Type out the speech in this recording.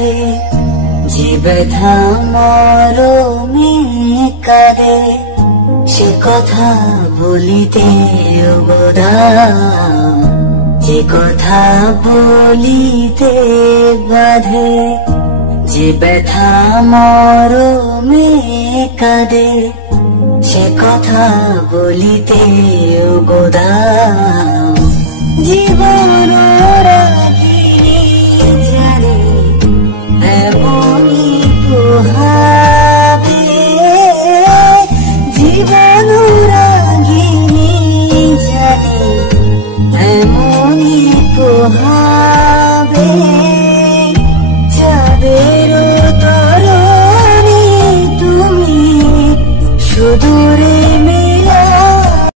বাঁধে, যে ব্যথা মরমে কাঁদে, সে কথা বলিতে দাও, যে কথা বলিতে বাঁধে, যে ব্যথা মরমে কাঁদে, সে কথা বলিতে দাও। জীবন রাগিনী জানে এমনই পোহাবে, জীবন রাগিনী জানে এমনই পোহাবে। চাঁদের তরণী তুমি, সুদূর